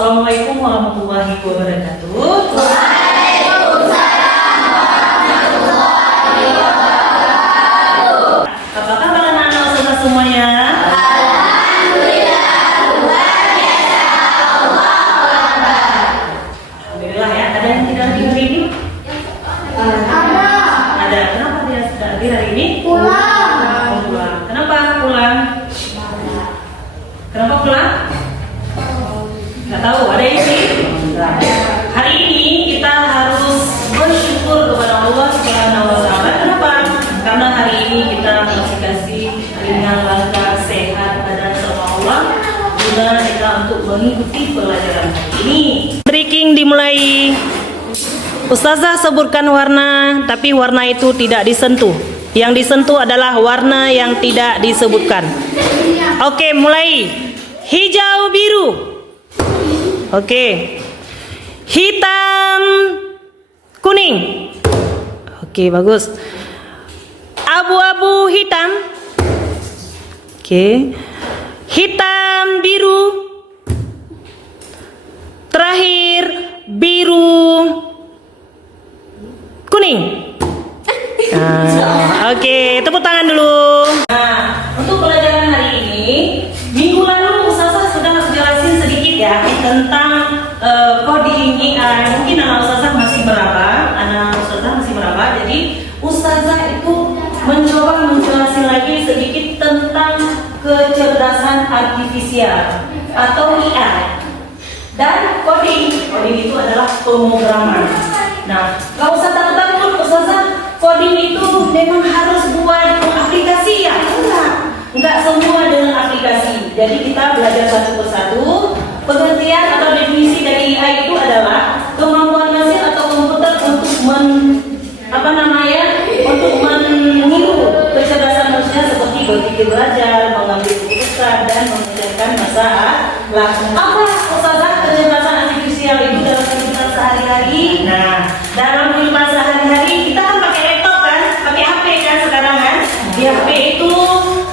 Assalamualaikum warahmatullahi wabarakatuh. Waalaikumsalam warahmatullahi wabarakatuh. Apa kabar anak-anak ustazah semuanya? Alhamdulillah, luar biasa. Allahu Akbar. Alhamdulillah ya. Ada yang tidak hadir hari ini? Ada. Kenapa dia tidak hadir hari ini? Pulang. Pulang. Kenapa pulang? Kenapa pulang? Nggak tahu. Ada isi? Hari ini kita harus bersyukur kepada Allah Subhanahu wa Ta'ala. Kenapa? Karena hari ini kita masih kasih ringan, lancar, sehat badan sama Allah. Guna kita untuk mengikuti pelajaran hari ini. Breaking dimulai. Ustazah sebutkan warna, tapi warna itu tidak disentuh. Yang disentuh adalah warna yang tidak disebutkan. Oke, mulai. Hijau, biru. Oke. Hitam, kuning. Oke, bagus. Abu-abu, hitam. Oke. Hitam, biru. Terakhir, biru, kuning. Oke, tepuk tangan dulu. Nah, untuk pelajaran hari ini, minggu lalu Ustazah sudah jelasin sedikit ya tentang coding AI. Mungkin anak Ustazah masih meraba, jadi Ustazah itu mencoba menjelaskan lagi sedikit tentang kecerdasan artifisial atau AI. Dan coding itu adalah pemrograman. Nah, kalau usah takut-takut Ustazah, coding itu memang harus buat aplikasi ya? Enggak semua dengan aplikasi. Jadi kita belajar satu persatu. Pengertian atau definisi dari AI itu adalah kemampuan mesin atau komputer untuk untuk meniru kecerdasan manusia seperti berpikir, belajar, mengambil keputusan dan mengerjakan masalah. Apa Ustazah kecerdasan artifisial itu dalam kehidupan sehari-hari? Nah, dalam kehidupan sehari-hari kita kan pakai laptop kan, pakai HP kan sekarang kan. Di HP itu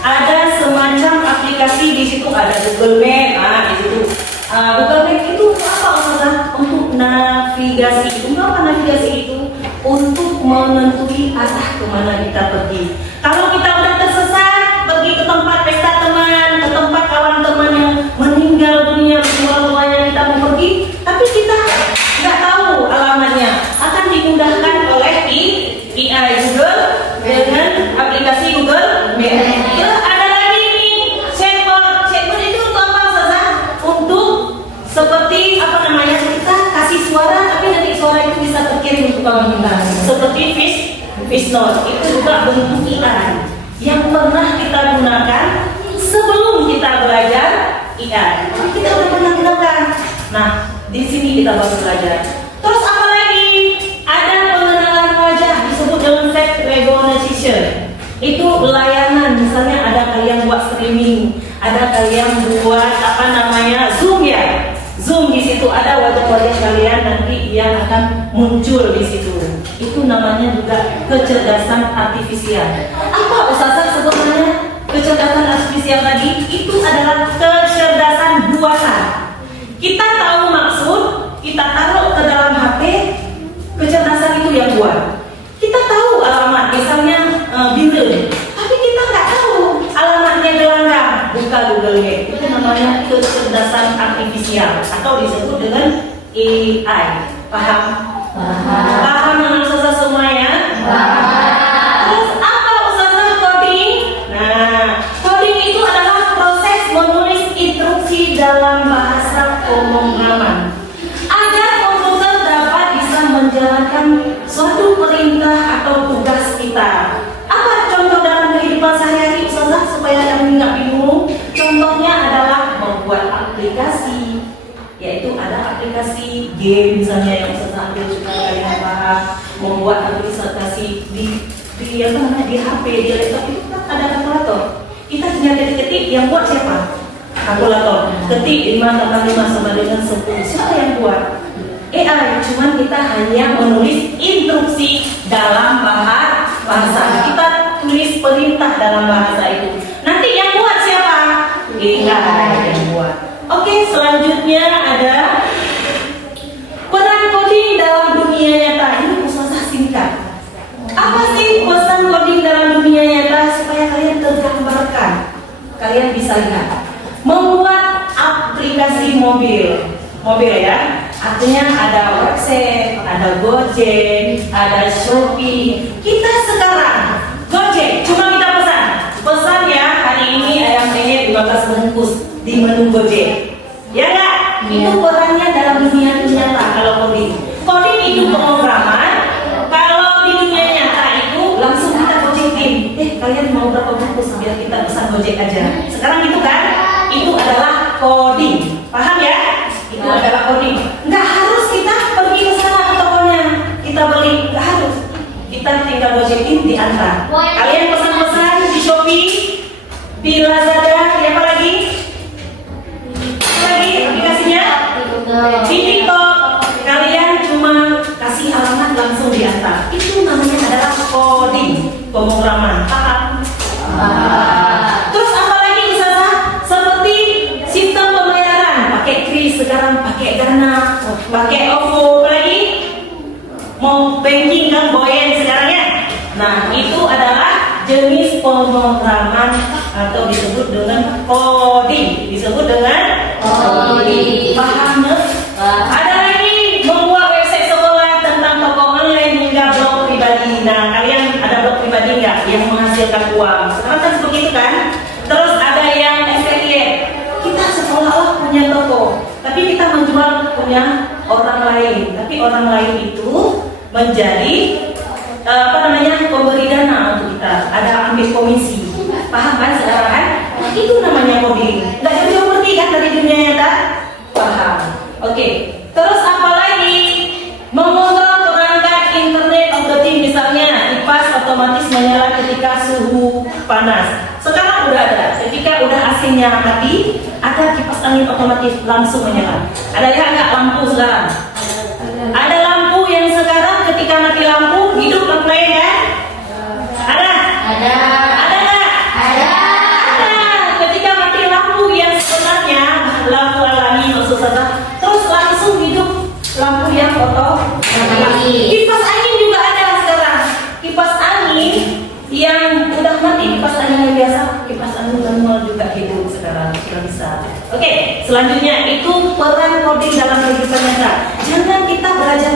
ada semacam aplikasi, di situ ada Google Map, di situ. Google Map itu apa Ustazah? Untuk navigasi. Untuk apa navigasi itu? Untuk menentuhi arah kemana kita pergi. Kalau kita udah tersesat, pergi ke tempat pesta teman, ke tempat kawan teman yang meninggal dunia, keluarga kita mau pergi, tapi kita nggak tahu alamatnya, akan dimudahkan oleh AI Google dengan aplikasi Google Map. Ya, ada lagi nih chatbot. Chatbot itu untuk apa saja? Untuk seperti kita kasih suara, tapi nanti suara itu bisa terkirim untuk kawan kita. Seperti voice note itu juga bentuk AI yang pernah kita gunakan sebelum kita belajar AI. Tapi kita udah pernah gunakan. Nah, di sini kita baru belajar. Terus apa lagi? Ada pengenalan wajah disebut dengan face recognition. Itu layanan, misalnya ada kalian buat streaming, ada kalian buat Zoom ya. Zoom di situ ada wajah-wajah kalian nanti yang akan muncul di situ. Itu namanya juga kecerdasan artifisial. Apa Ustazah sebenarnya kecerdasan artifisial tadi? Itu adalah kecerdasan buatan. Kita tahu maksud, kita taruh ke dalam HP, kecerdasan itu yang buat. Kita tahu alamat, misalnya Binden, tapi kita nggak tahu alamatnya gelanggang. Buka Google Map, itu namanya kecerdasan artifisial atau disebut dengan AI. Paham? Paham dengan Ustazah semuanya? Terus apa Ustazah coding? Nah, coding itu adalah proses menulis instruksi dalam bahasa pemrograman agar komputer dapat bisa menjalankan suatu perintah atau tugas kita. Apa contoh dalam kehidupan sehari-hari Ustazah supaya kalian nggak bingung? Contohnya adalah membuat aplikasi, yaitu ada aplikasi game misalnya yang Ustazah ambil supaya kalian paham. Membuat aplikasi di HP, di laptop itu kan ada kalkulator. Kita tinggal ketik yang buat siapa? Kalkulator. Ketik 5 tambah 5 sama dengan 10. Siapa yang buat? AI. Cuman kita hanya menulis instruksi dalam bahasa. Kita tulis perintah dalam bahasa itu. Nanti yang buat siapa? AI yang buat. Oke, selanjutnya ada kalian bisa lihat. Membuat aplikasi mobil ya. Artinya ada website, ada Gojek, ada Shopee. Kita sekarang Gojek cuma kita pesan ya, hari ini ayam penyet 15 bungkus di menu Gojek. Ya nggak? Itu perannya dalam dunia nyata. Kalau coding itu pemrograman. Kalau di dunia nyata itu langsung kita gojekin. Kalian mau berapa bungkus? Biar kita pesan Gojek aja. Sekarang itu kan? Itu adalah coding. Paham ya? Itu adalah coding. Nggak harus kita pergi ke sana ke tokonya. Kita beli, nggak harus. Kita tinggal gojekin diantar. Kalian pesan-pesan di Shopee, di Lazada, apa lagi? Aplikasinya? Di TikTok. Kalian cuma kasih alamat langsung diantar. Itu namanya adalah coding, pemrograman. Paham? Terus apa lagi Ustazah? Seperti sistem pembayaran, pakai kris, sekarang pakai Dana, pakai OVO, apa lagi? Mau banking kan Boyen sekarang ya? Nah, itu adalah jenis pemrograman atau disebut dengan coding. Disebut dengan coding. Paham? Ada lagi membuat website sekolah tentang toko online hingga blog pribadi. Nah, kalian ada blog pribadi nggak yang menghasilkan uang? Sekarang kan seperti itu kan? Terus ada yang affiliate. Kita seolah-olah punya toko, tapi kita menjual punya orang lain. Tapi orang lain itu menjadi pemberi dana untuk kita. Ada ambil komisi. Paham kan sekarang kan? Itu namanya coding. Nggak jauh-jauh pergi kan dari dunia nyata? Paham. Oke. Terus apa lagi? Mengontrol perangkat internet of the thing, misalnya kipas otomatis menyala ketika suhu panas. Sekarang udah ada. Ketika udah AC-nya mati, ada kipas angin otomatis langsung menyala. Ada lihat nggak lampu sekarang? Ada lampu yang sekarang ketika mati lampu hidup lampu lain kan? Ada? Ada. Ada nggak? Ada. Ada. Ketika mati lampu yang sebenarnya lampu alami maksud saya, terus langsung hidup lampu yang otomatis. Kipas angin juga ada sekarang. Kipas angin yang udah mati, kipas angin yang biasa, kipas angin manual juga hidup sekarang, kita bisa. Oke, selanjutnya itu peran coding dalam kehidupan nyata. Jangan kita belajar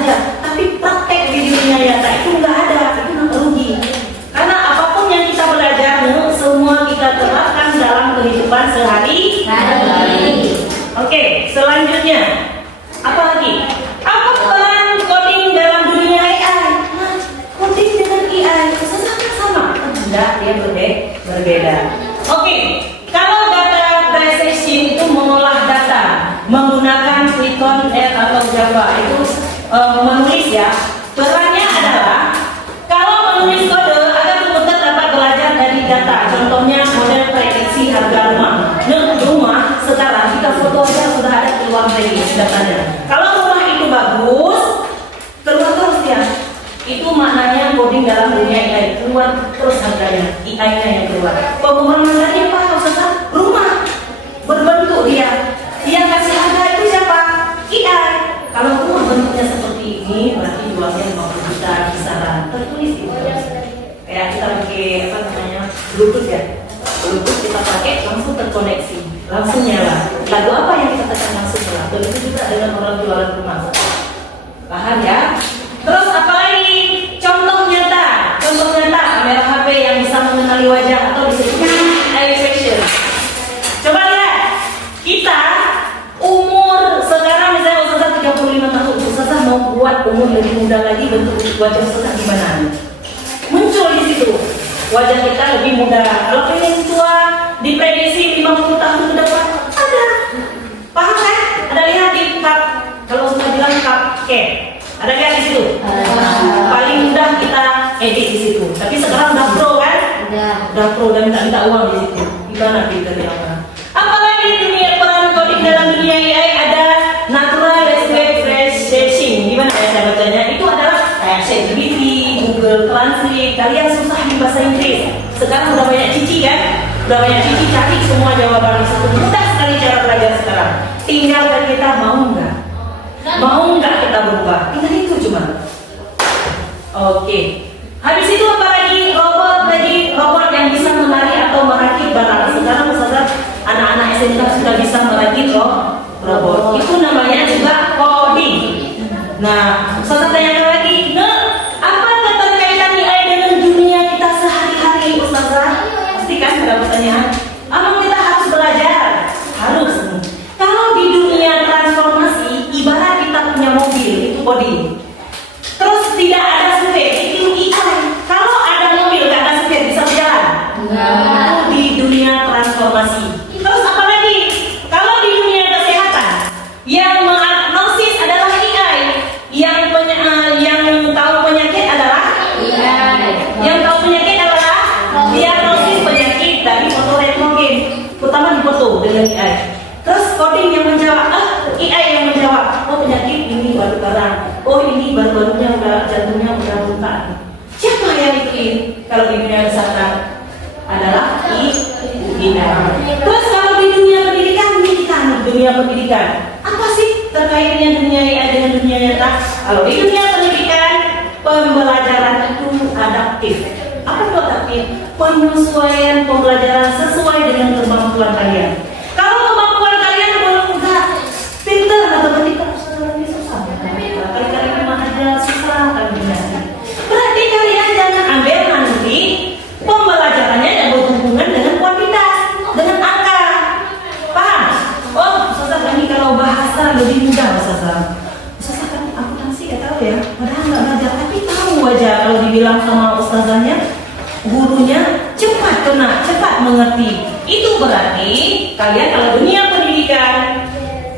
aja, tapi praktek di dunia nyata itu nggak ada, itu rugi. Karena apapun yang kita belajar, semua kita terapkan dalam kehidupan sehari-hari. Oke, selanjutnya apa lagi? Apa peran coding dalam dunia AI? Nah, coding dengan AI sama? Tidak, dia berbeda. Oke, kalau data precision itu mengolah data menggunakan Python atau Java itu menulis ya. Perannya adalah kalau menulis kode agar komputer dapat belajar dari data. Contohnya model prediksi harga rumah. Rumah sekarang kita foto aja sudah ada keluar dari datanya. Kalau rumah itu bagus, keluar terus ya. Itu maknanya coding dalam dunia AI, keluar terus harganya, AI-nya yang keluar. Pemrograman tadi apa? Maksudnya rumah berbentuk dia kasih harga itu siapa? AI. Kalau rumah bentuknya seperti ini, berarti jualnya 50 juta kisaran. Tertulis itu. Kayak kita pakai Bluetooth ya. Bluetooth kita pakai langsung terkoneksi, langsung nyala. Lalu apa yang kita tekan langsung nyala? Begitu juga dengan orang jualan rumah. Paham ya? Terus apa lagi? Contoh nyata kamera HP yang bisa mengenali wajah atau disebut eye detection. Coba lihat, kita umur sekarang misalnya Ustazah 35 tahun, Ustazah mau buat umur lebih muda lagi, bentuk wajah Ustazah gimana? Muncul di situ wajah kita lebih muda. Kalau pengen tua, diprediksi 50 tahun ke depan ada. Paham kan? Ada lihat di cup, kalau Ustazah bilang cupcake. Ada lihat di situ? Paling mudah kita edit di situ. Tapi sekarang udah pro kan? Udah pro dan minta uang di situ. Gimana kita lihat? Apalagi dunia peran coding dalam dunia AI ada natural language processing. Gimana ya saya bacanya? Itu adalah kayak ChatGPT, Google Translate. Kalian susah di bahasa Inggris. Sekarang udah banyak cici kan? Udah banyak cici cari semua jawaban di situ. Mudah sekali cara belajar sekarang. Tinggal kita mau nggak? Mau nggak kita berubah? Tinggal itu cuma. Oke. Habis itu apa lagi? Robot yang bisa menari atau merakit barang. Sekarang foto dengan AI. Terus coding yang menjawab, AI yang menjawab. Oh penyakit ini baru barang. Oh ini baru-barunya udah jantungnya udah buka. Siapa yang ituin? Kalau di dunia kesehatan adalah AI. Terus kalau di dunia pendidikan, dunia pendidikan apa sih terkaitnya dunia AI dengan dunia nyata? Kalau di dunia pendidikan, pembelajaran itu adaptif. Apa itu adaptif? Penyesuaian pembelajaran sesuai dengan kemampuan kalian. Kalau kemampuan kalian belum enggak pintar matematika, ini susah. Kali-kali memang aja susah kan berarti kalian jangan ambil nanti pembelajarannya yang berhubungan dengan kuantitas, dengan angka. Paham? Oh, Ustazah kami kalau bahasa lebih mudah Ustazah. Ustazah kami akuntansi ya tahu ya, padahal nggak belajar tapi tahu aja kalau dibilang sama ustazahnya, gurunya cepat kena, cepat mengerti. Itu berarti kalian kalau dunia pendidikan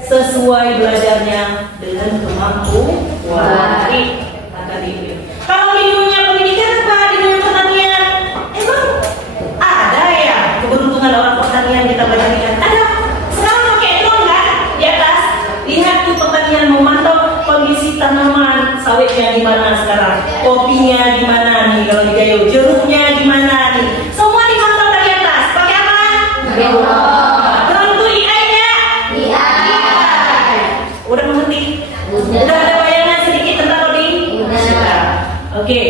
sesuai belajarnya dengan kemampuan. Kata dia. Kalau di dunia pendidikan apa? Di dunia pertanian, emang ada ya keberuntungan orang pertanian kita belajarkan? Ada. Sekarang pakai drone kan di atas, lihat tuh pertanian memantau kondisi tanaman sawitnya gimana sekarang, kopinya gimana nih kalau di Gayo, jeruknya gimana nih, semua dimantau dari atas. Pakai apa? Drone tuh AI-nya? AI. Udah mengerti? Udah ada bayangan sedikit tentang coding? Udah. Oke,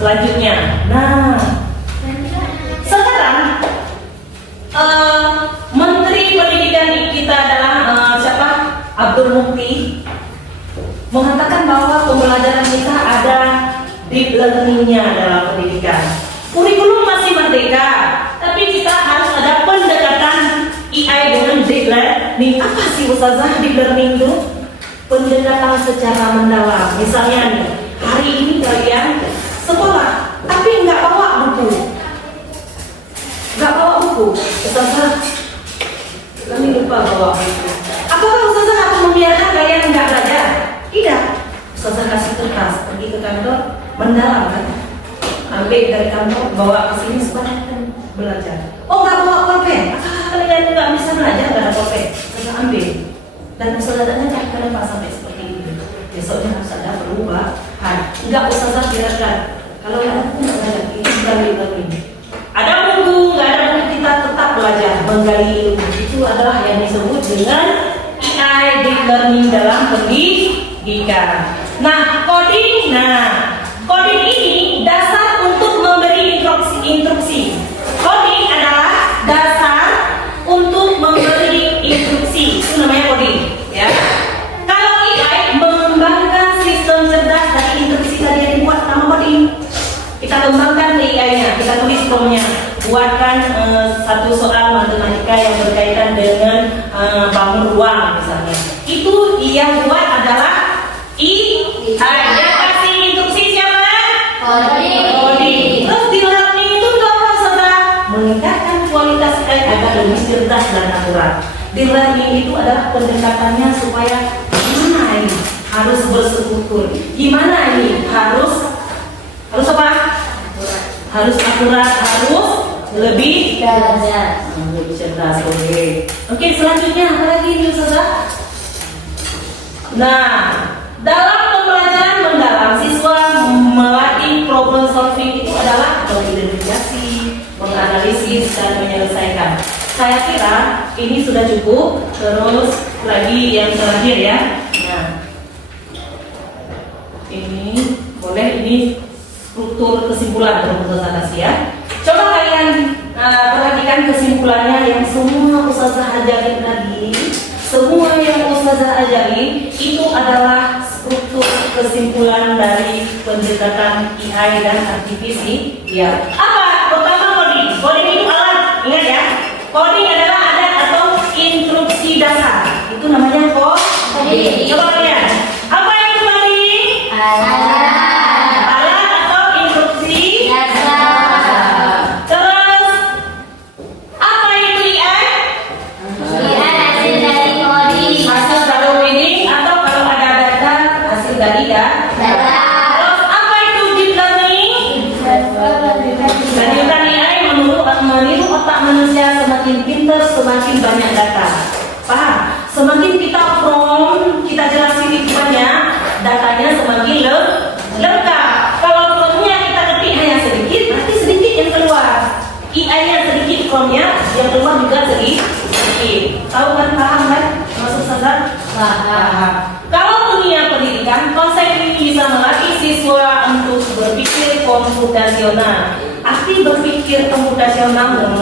selanjutnya. Nah, sekarang Menteri Pendidikan kita adalah siapa? Abdul Mukti mengatakan bahwa pembelajaran kita ada deep learning-nya dalam pendidikan. Kurikulum masih merdeka, tapi kita harus ada pendekatan AI dengan deep learning. Apa sih Ustazah deep learning itu? Pendekatan secara mendalam. Misalnya nih, hari ini kalian sekolah, tapi nggak bawa buku. Ustazah, kami lupa bawa buku. Apakah Ustazah akan membiarkan kalian nggak belajar? Tidak. Ustazah kasih kertas, pergi ke kantor, mendalam kan? Ambil dari kantor, bawa ke sini supaya belajar. Oh nggak bawa pulpen? Apakah kalian nggak bisa belajar nggak ada pulpen? Ustazah ambil. Dan Ustazahnya kalian pas sampai seperti ini. Besoknya harus ada perubahan. Enggak Ustazah biarkan. Kalau ada buku nggak belajar, itu gali. Ada buku, nggak ada buku kita tetap belajar, menggali ilmu. Itu adalah yang disebut dengan AI deep learning dalam pendidikan. Nah, coding ini dasar untuk memberi instruksi. Coding adalah dasar untuk memberi instruksi. Itu namanya coding, ya. Kalau AI mengembangkan sistem cerdas dari instruksi tadi yang dibuat nama coding. Kita kembangkan AI-nya, kita tulis prompt-nya, buatkan satu soal matematika yang berkaitan dengan bangun ruang misalnya. Itu yang buat adalah AI. Yang kasih instruksi siapa? Coding. Terus di learning itu apa saudara? Meningkatkan kualitas AI agar lebih cerdas dan akurat. Di learning itu adalah pendekatannya supaya gimana ini harus berstruktur, gimana ini harus apa? Harus akurat, harus lebih cerdas. Oke, selanjutnya apa lagi nih Ustazah? Nah, dalam pembelajaran mendalam siswa melatih problem solving itu adalah mengidentifikasi, menganalisis dan menyelesaikan. Saya kira ini sudah cukup. Terus lagi yang terakhir ya. Nah, ini boleh ini struktur kesimpulan untuk Ustazah kasih ya. Coba kalian perhatikan kesimpulannya yang semua Ustazah ajarin tadi. Semua yang Ustazah ajarin itu adalah struktur kesimpulan dari pendekatan AI dan artifisi. Ya. Apa? Pertama coding. Coding itu alat. Ingat ya. Coding adalah alat atau instruksi dasar. Itu namanya coding. Coba kalian. Apa itu coding? Terus apa itu deep learning? semakin banyak data. Paham? Semakin kita prompt, kita jelasin itu banyak, datanya semakin lengkap. Kalau promptnya kita ketik hanya sedikit, berarti sedikit yang keluar. AI-nya sedikit, promptnya yang keluar juga sedikit. Tahu kan? Paham kan? Maksud Ustazah? Paham. Kalau dunia pendidikan, konsep ini bisa melatih siswa untuk berpikir komputasional. Arti berpikir komputasional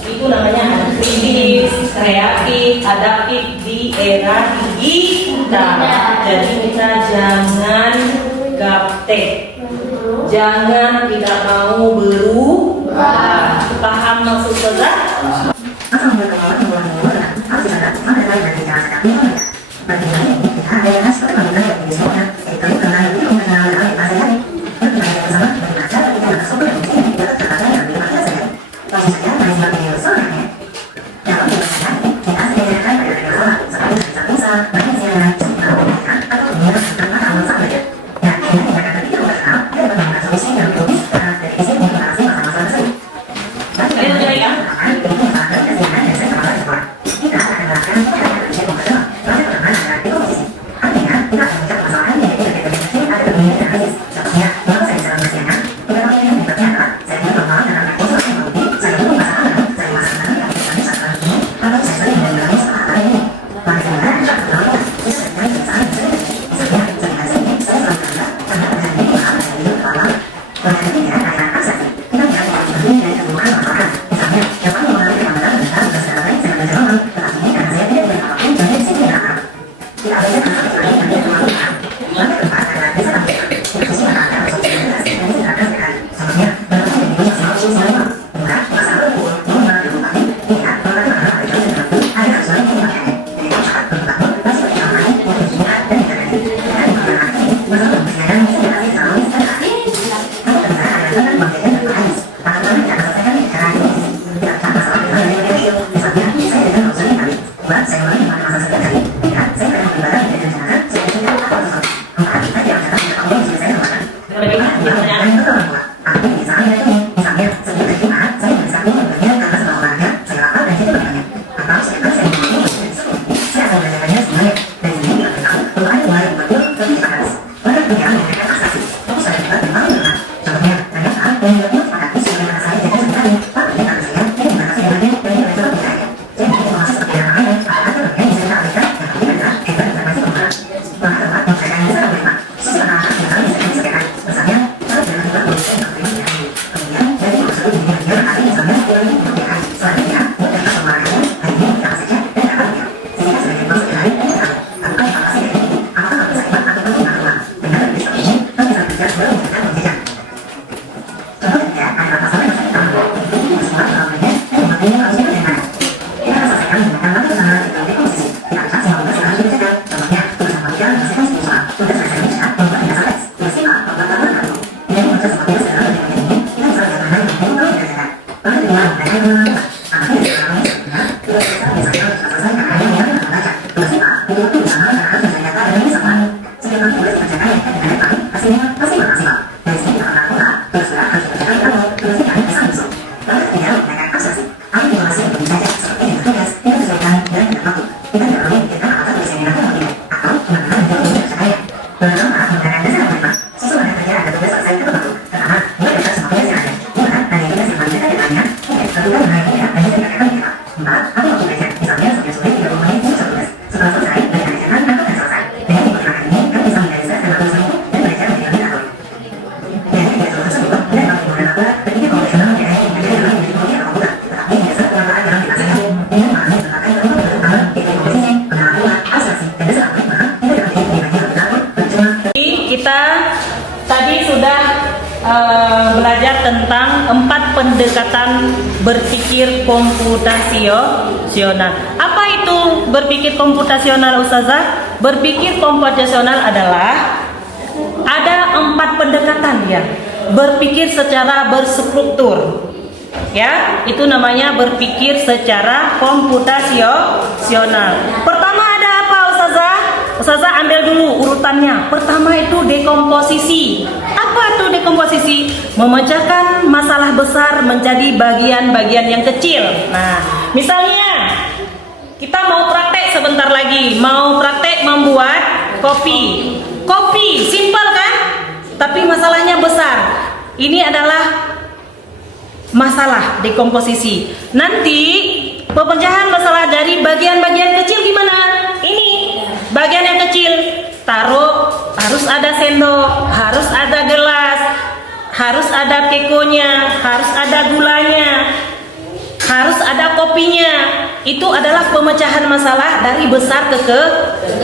itu namanya kritis, kreatif, adaptif di era digital. Jadi kita jangan gaptek, jangan tidak mau berubah. Paham maksud Ustazah? Kita tadi sudah belajar tentang 4 pendekatan berpikir komputasional. Apa itu berpikir komputasional, Ustazah? Berpikir komputasional adalah ada 4 pendekatan ya. Berpikir secara berstruktur. Ya, itu namanya berpikir secara komputasional. Pertama ada apa, Ustazah? Ustazah ambil dulu urutannya. Pertama itu dekomposisi. Apa tuh dekomposisi? Memecahkan masalah besar menjadi bagian-bagian yang kecil. Nah, misalnya Kita mau praktek sebentar lagi, mau praktek membuat kopi. Kopi, simpel kan? Tapi masalahnya besar. Ini adalah masalah dekomposisi. Nanti pemecahan masalah dari bagian-bagian kecil gimana? Ini bagian yang kecil, taruh, harus ada sendok, harus ada gelas, harus ada tekonya, harus ada gulanya, harus ada kopinya. Itu adalah pemecahan masalah dari besar ke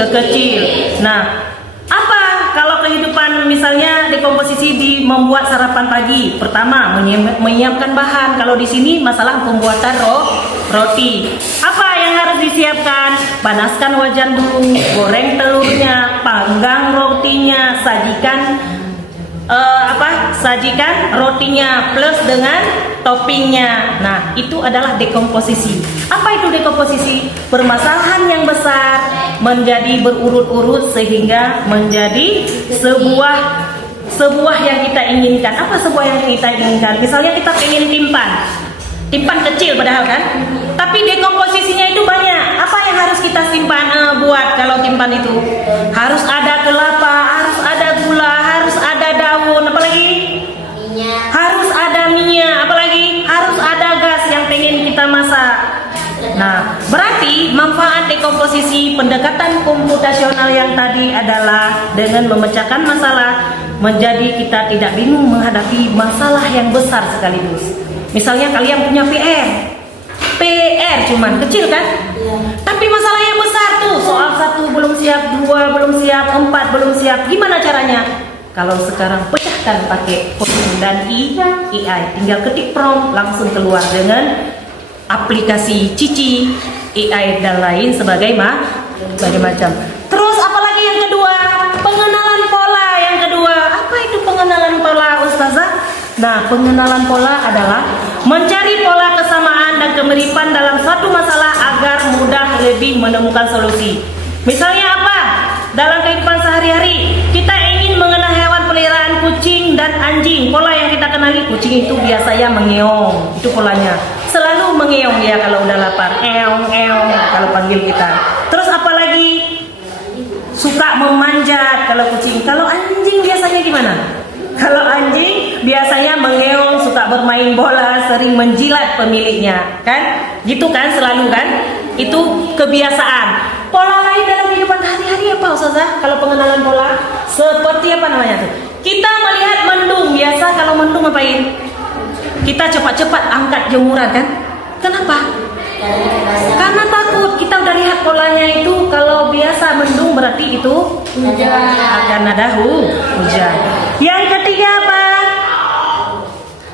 kecil. Nah, apa kalau kehidupan misalnya dekomposisi di membuat sarapan pagi? Pertama, menyiapkan bahan. Kalau di sini masalah pembuatan roti. Apa yang harus disiapkan? Panaskan wajan dulu, goreng telurnya, panggang rotinya, sajikan sajikan rotinya plus dengan toppingnya. Nah, itu adalah dekomposisi. Apa itu dekomposisi? Permasalahan yang besar menjadi berurut-urut sehingga menjadi sebuah yang kita inginkan. Apa sebuah yang kita inginkan? Misalnya kita ingin timpan kecil padahal kan, tapi dekomposisinya itu banyak. Apa yang harus kita simpan buat kalau timpan itu? Harus ada kelapa, harus ada gula, harus ada daun, apalagi? Minyak. Harus ada minyak, apalagi? Harus ada gas yang pengen kita masak. Nah, berarti manfaat dekomposisi pendekatan komputasional yang tadi adalah dengan memecahkan masalah menjadi kita tidak bingung menghadapi masalah yang besar sekaligus. Misalnya kalian punya PR cuman kecil kan? Iya. Tapi masalahnya besar tuh. Soal 1 belum siap, 2 belum siap, 4 belum siap. Gimana caranya? Kalau sekarang pecahkan pakai coding dan AI, tinggal ketik prompt langsung keluar dengan aplikasi Cici, AI dan lain sebagainya macam. Terus apalagi yang kedua? Pengenalan pola yang kedua. Apa itu pengenalan pola, Ustazah? Nah, pengenalan pola adalah mencari pola kesamaan dan kemiripan dalam suatu masalah agar mudah lebih menemukan solusi. Misalnya apa? Dalam kehidupan sehari-hari, kita ingin mengenal hewan peliharaan kucing dan anjing. Pola yang kita kenali, kucing itu biasanya mengeong. Itu polanya. Selalu mengeong dia kalau udah lapar. Eong, kalau panggil kita. Terus apalagi? Suka memanjat kalau kucing. Kalau anjing biasanya gimana? Kalau anjing biasanya mengeong, suka bermain bola, sering menjilat pemiliknya, kan? Gitu kan selalu kan? Itu kebiasaan. Pola lain dalam kehidupan hari-hari apa, Ustazah? Kalau pengenalan pola seperti apa namanya tuh? Kita melihat mendung, biasa kalau mendung ngapain? Kita cepat-cepat angkat jemuran kan? Kenapa? Karena takut. Kita udah lihat polanya itu. Kalau biasa mendung berarti itu akan ada hujan. Yang ketiga apa?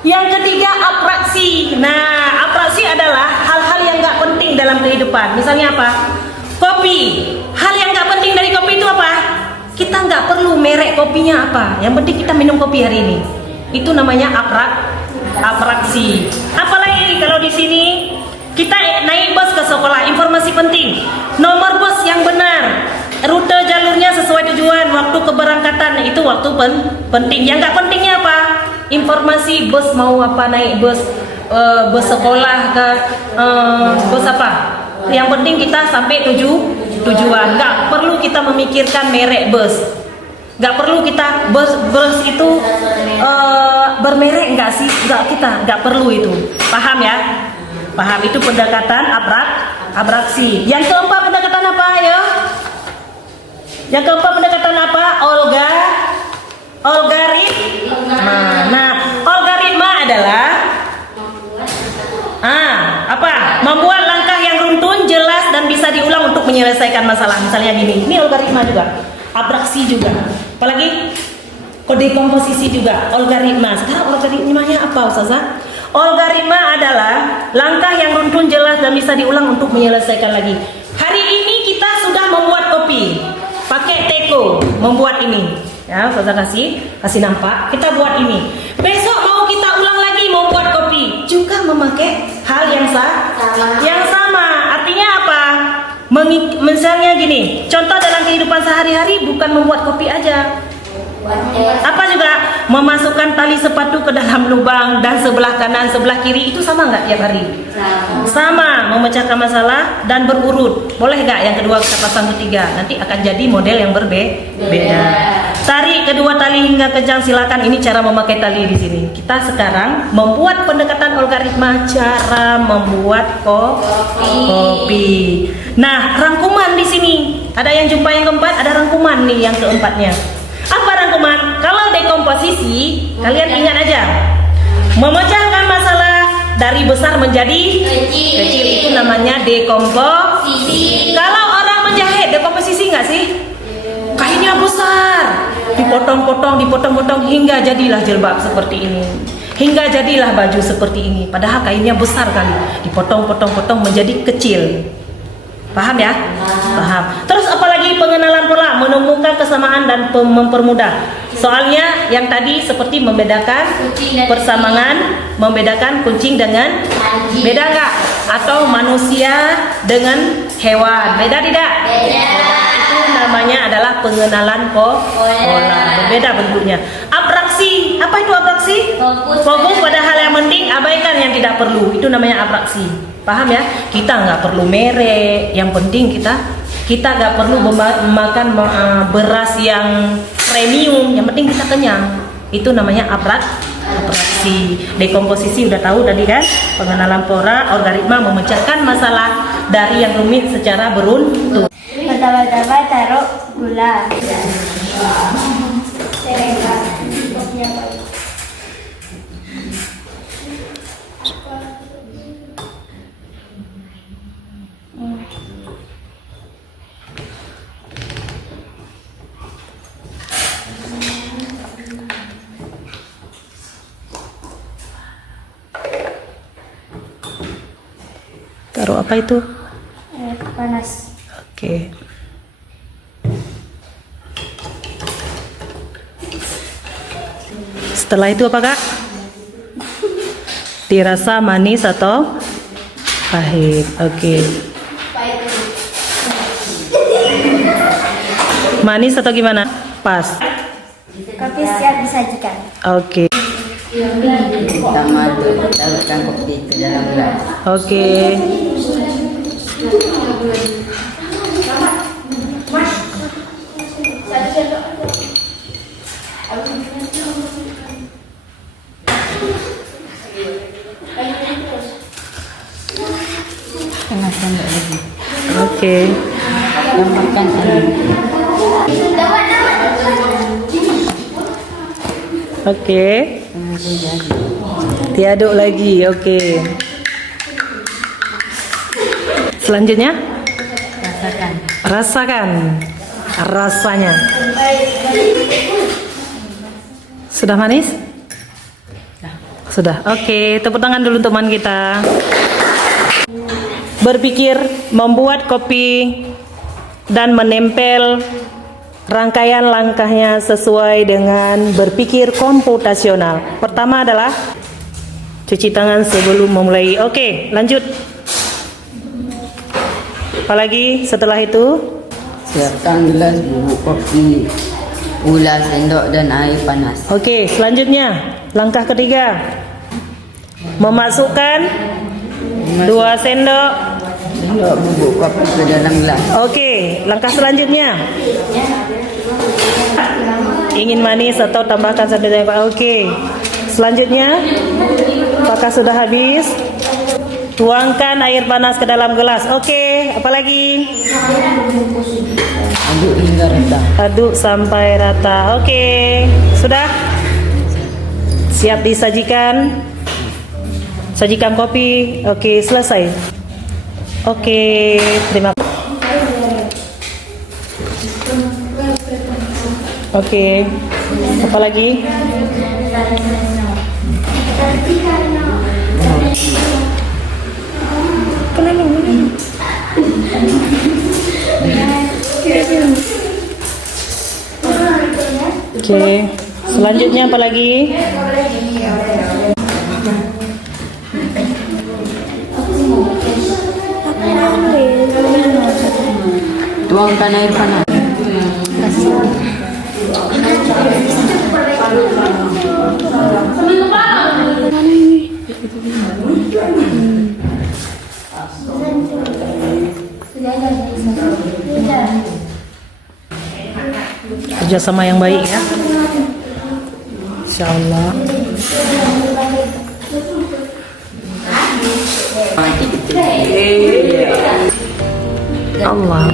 Yang ketiga atraksi. Nah, atraksi adalah hal-hal yang gak penting dalam kehidupan. Misalnya apa? Kopi. Hal yang gak penting dari kopi itu apa? Kita nggak perlu merek kopinya apa. Yang penting kita minum kopi hari ini. Itu namanya atraksi. Apalagi kalau di sini kita naik bus ke sekolah, informasi penting. Nomor bus yang benar, rute jalurnya sesuai tujuan, waktu keberangkatan itu waktu penting. Yang nggak pentingnya apa? Informasi bus mau apa, naik bus sekolah ke bus apa? Yang penting kita sampai tujuan. Nggak perlu kita memikirkan merek bus. Nggak perlu kita bus itu bermerek nggak sih? Nggak perlu itu. Paham ya? Paham, itu pendekatan atraksi. Yang keempat pendekatan apa ya? Yang keempat pendekatan apa? Algoritma. Nah, algoritma adalah membuat langkah yang runtun, jelas dan bisa diulang untuk menyelesaikan masalah. Misalnya gini, ini algoritma juga, atraksi juga. Apalagi kode komposisi juga, algoritma. Sekarang algoritmanya apa, Ustazah? Algoritma adalah langkah yang runtun, jelas dan bisa diulang untuk menyelesaikan lagi. Hari ini kita sudah membuat kopi, pakai teko, membuat ini. Ya, Ustazah kasih nampak. Kita buat ini. Besok mau kita ulang lagi membuat kopi, juga memakai hal yang sama. Artinya apa? Misalnya gini, contoh dalam kehidupan sehari-hari bukan membuat kopi aja. Apa juga memasukkan tali sepatu ke dalam lubang dan sebelah kanan, sebelah kiri itu sama nggak tiap hari? Sama. Memecahkan masalah dan berurut. Boleh nggak yang kedua kita pasang ketiga? Nanti akan jadi model yang berbeda. Tarik kedua tali hingga kencang, silakan. Ini cara memakai tali di sini. Kita sekarang membuat pendekatan algoritma cara membuat kopi. Nah, rangkuman di sini. Ada yang jumpa yang keempat, ada rangkuman nih yang keempatnya. Apa rangkuman? Kalau dekomposisi, kalian ingat aja. Memecahkan masalah dari besar menjadi kecil itu namanya dekomposisi. Kalau orang menjahit, dekomposisi nggak sih? Kainnya besar, dipotong-potong hingga jadilah jilbab seperti ini. Hingga jadilah baju seperti ini. Padahal kainnya besar kali. Dipotong-potong menjadi kecil. Paham ya? Paham. Terus apalagi pengenalan pola, menemukan kesamaan dan mempermudah. Soalnya yang tadi seperti membedakan persamaan, membedakan kucing dengan beda nggak? Atau manusia dengan hewan. Beda tidak? Itu namanya adalah pengenalan pola. Berbeda bentuknya. Abraksi. Apa itu abraksi? Fokus pada hal yang penting, abaikan yang tidak perlu. Itu namanya abraksi. Paham ya? Kita nggak perlu merek, yang penting kita nggak perlu makan beras yang premium, yang penting kita kenyang. Itu namanya abraksi. Dekomposisi udah tahu tadi kan? Pengenalan pola, algoritma memecahkan masalah dari yang rumit secara beruntun. Pertama-tama taruh gula. Taruh apa itu? Panas. Oke. Setelah itu apa kak? Dirasa manis atau pahit? Oke. Manis atau gimana? Pas. Kopi siap disajikan. Oke. Pertama taruhkan kopi ke dalam gelas. Oke. Setengah sendok lagi. Oke. Tambahkan air. Oke. Kemudian jadi. Diaduk lagi. Oke. Selanjutnya Rasakan. rasakan rasanya. Sudah manis? Sudah. Oke, tepuk tangan dulu teman kita. Berpikir membuat kopi dan menempel rangkaian langkahnya sesuai dengan berpikir komputasional. Pertama adalah cuci tangan sebelum memulai. Oke, lanjut. Apalagi setelah itu? Siapkan gelas bubuk kopi, gula, sendok dan air panas. Oke, selanjutnya langkah ketiga. Memasukkan 2 sendok. Sendok bubuk kopi ke dalam gelas. Oke, langkah selanjutnya. Ingin manis atau tambahkan sendok. Oke. Selanjutnya, apakah sudah habis? Tuangkan air panas ke dalam gelas. Oke, apalagi? Aduk hingga rata. Aduk sampai rata. Oke, sudah? Siap disajikan? Sajikan kopi. Oke, selesai. Oke, terima kasih. Oke, apa lagi? Oke, selanjutnya apa lagi? Tuangkan air panas. Kerjasama yang baik ya. Insya Allah. Allah.